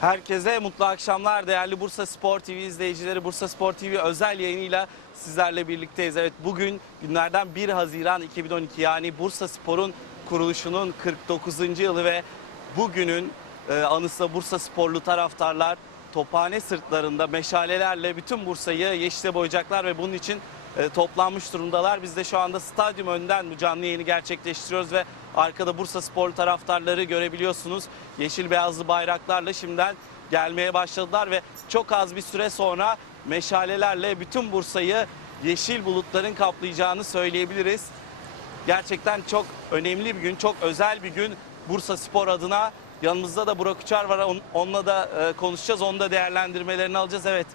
Herkese mutlu akşamlar değerli Bursa Spor TV izleyicileri. Bursa Spor TV özel yayınıyla sizlerle birlikteyiz. Evet bugün günlerden 1 Haziran 2012 yani Bursa Spor'un kuruluşunun 49. yılı ve bugünün e, anısına Bursa Sporlu taraftarlar tophane sırtlarında meşalelerle bütün Bursa'yı yeşile boyayacaklar ve bunun için e, toplanmış durumdalar. Biz de şu anda stadyum önünden bu canlı yayını gerçekleştiriyoruz ve arkada Bursa Spor taraftarları görebiliyorsunuz. Yeşil beyazlı bayraklarla şimdiden gelmeye başladılar ve çok az bir süre sonra meşalelerle bütün Bursa'yı yeşil bulutların kaplayacağını söyleyebiliriz. Gerçekten çok önemli bir gün, çok özel bir gün Bursa Spor adına. Yanımızda da Burak Uçar var. On- Onunla da e, konuşacağız. Onun da değerlendirmelerini alacağız. Evet.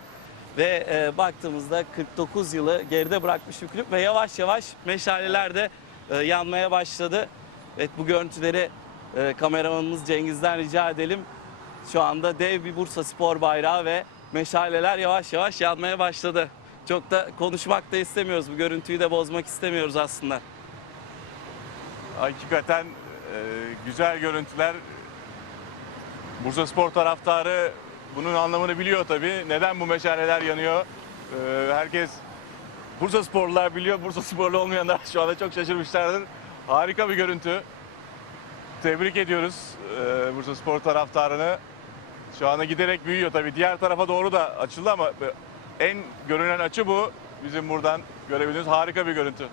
Ve e, baktığımızda 49 yılı geride bırakmış bir kulüp ve yavaş yavaş meşaleler de e, yanmaya başladı. Evet bu görüntüleri e, kameramanımız Cengiz'den rica edelim. Şu anda dev bir Bursa Spor bayrağı ve meşaleler yavaş yavaş yanmaya başladı. Çok da konuşmak da istemiyoruz. Bu görüntüyü de bozmak istemiyoruz aslında. Hakikaten e, güzel görüntüler. Bursa Spor taraftarı bunun anlamını biliyor tabii. Neden bu meşaleler yanıyor? E, herkes Bursa Sporlular biliyor. Bursa Sporlu olmayanlar şu anda çok şaşırmışlardır. Harika bir görüntü. Tebrik ediyoruz e, Bursa Spor taraftarını. Şu anda giderek büyüyor tabii. Diğer tarafa doğru da açıldı ama en görünen açı bu. Bizim buradan görebildiğiniz harika bir görüntü.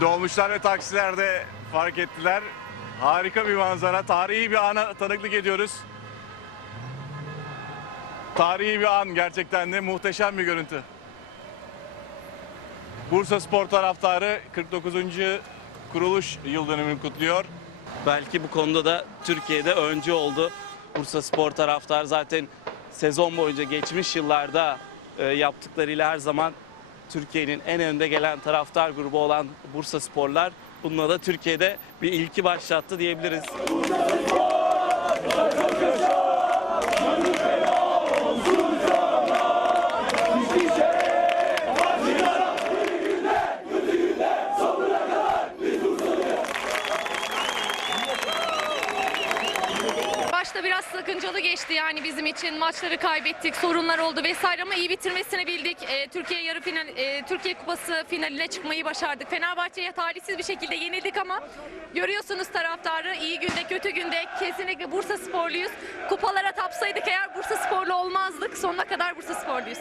Dolmuşlar ve taksilerde fark ettiler. Harika bir manzara. Tarihi bir ana tanıklık ediyoruz. Tarihi bir an gerçekten de muhteşem bir görüntü. Bursa Spor taraftarı 49. kuruluş yıl dönümünü kutluyor. Belki bu konuda da Türkiye'de öncü oldu. Bursa Spor taraftar zaten sezon boyunca geçmiş yıllarda e, yaptıklarıyla her zaman Türkiye'nin en önde gelen taraftar grubu olan Bursa Sporlar bununla da Türkiye'de bir ilki başlattı diyebiliriz. Başta biraz sakıncalı geçti yani bizim için. Maçları kaybettik, sorunlar oldu vesaire ama iyi bitirmesini bildik. Ee, Türkiye yarı final, e, Türkiye Kupası finaline çıkmayı başardık. Fenerbahçe'ye talihsiz bir şekilde yenildik ama görüyorsunuz taraftarı iyi günde kötü günde kesinlikle Bursa Sporluyuz. Kupalara tapsaydık eğer Bursa Sporlu olmazdık. Sonuna kadar Bursa Sporluyuz.